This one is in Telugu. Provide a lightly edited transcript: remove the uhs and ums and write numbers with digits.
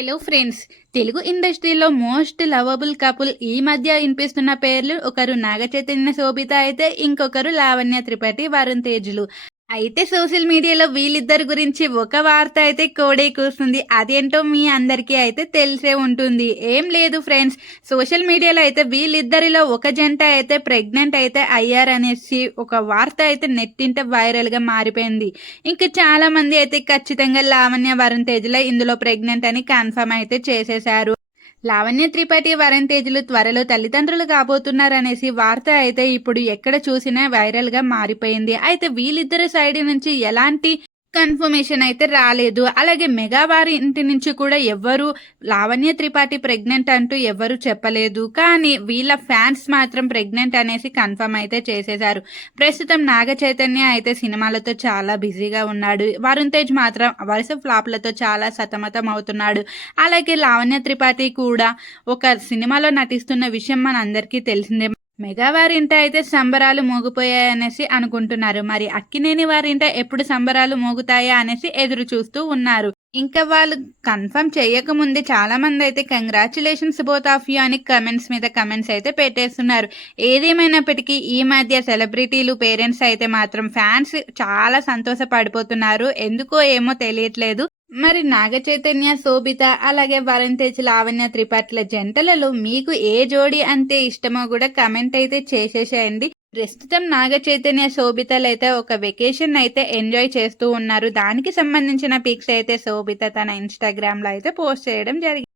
Hello friends. తెలుగు ఇండస్ట్రీలో మోస్ట్ లవబుల్ కపుల్ ఈ మధ్య వినిపిస్తున్న పేర్లు ఒకరు నాగ చైతన్య శోభిత అయితే ఇంకొకరు లావణ్య త్రిపాఠి వరుణ్ తేజులు. అయితే సోషల్ మీడియాలో వీళ్ళిద్దరి గురించి ఒక వార్త అయితే కోడే కూస్తుంది. అదేంటో మీ అందరికీ అయితే తెలిసే ఉంటుంది. ఏం లేదు ఫ్రెండ్స్, సోషల్ మీడియాలో అయితే వీళ్ళిద్దరిలో ఒక జంట అయితే ప్రెగ్నెంట్ అయితే అయ్యారనేసి ఒక వార్త అయితే నెట్టింట వైరల్గా మారిపోయింది. ఇంకా చాలా మంది అయితే ఖచ్చితంగా లావణ్య వరుణ్ తేజుల ఇందులో ప్రెగ్నెంట్ అని కన్ఫర్మ్ అయితే చేసేశారు. లావణ్య త్రిపాఠి వరుణ్ తేజులు త్వరలో తల్లిదండ్రులు కాబోతున్నారనేసి వార్త అయితే ఇప్పుడు ఎక్కడ చూసినా వైరల్గా మారిపోయింది. అయితే వీళ్ళిద్దరి సైడ్ నుంచి ఎలాంటి కన్ఫర్మేషన్ అయితే రాలేదు. అలాగే మెగా వారి ఇంటి నుంచి కూడా ఎవ్వరు లావణ్య త్రిపాఠి ప్రెగ్నెంట్ అంటూ ఎవ్వరు చెప్పలేదు. కానీ వీళ్ళ ఫ్యాన్స్ మాత్రం ప్రెగ్నెంట్ అనేసి కన్ఫర్మ్ అయితే చేసేశారు. ప్రస్తుతం నాగ చైతన్య అయితే సినిమాలతో చాలా బిజీగా ఉన్నాడు. వరుణ్ తేజ్ మాత్రం వరుస ఫ్లాప్లతో చాలా సతమతం అవుతున్నాడు. అలాగే లావణ్య త్రిపాఠి కూడా ఒక సినిమాలో నటిస్తున్న విషయం మనందరికీ తెలిసిందే. మెగా వారింట అయితే సంబరాలు మోగిపోయాయనేసి అనుకుంటున్నారు. మరి అక్కినేని వారింట ఎప్పుడు సంబరాలు మోగుతాయా అనేసి ఎదురు చూస్తూ ఉన్నారు. ఇంకా వాళ్ళు కన్ఫర్మ్ చేయకముందే చాలా మంది అయితే కంగ్రాచులేషన్స్ బోత్ ఆఫ్ యూ అని కమెంట్స్ మీద కమెంట్స్ అయితే పెట్టేస్తున్నారు. ఏదేమైనప్పటికీ ఈ మధ్య సెలబ్రిటీలు పేరెంట్స్ అయితే మాత్రం ఫ్యాన్స్ చాలా సంతోషపడిపోతున్నారు. ఎందుకో ఏమో తెలియట్లేదు. మరి నాగ చైతన్య శోభిత అలాగే వరుణ్ తేజ్ లావణ్య త్రిపాఠిల జంటలలో మీకు ఏ జోడి అంటే ఇష్టమో కూడా కమెంట్ అయితే చేసేసేయండి. ప్రస్తుతం నాగ చైతన్య శోభితలు అయితే ఒక వెకేషన్ అయితే ఎంజాయ్ చేస్తూ ఉన్నారు. దానికి సంబంధించిన పిక్స్ అయితే శోభిత తన ఇన్స్టాగ్రామ్ లో అయితే పోస్ట్ చేయడం జరిగింది.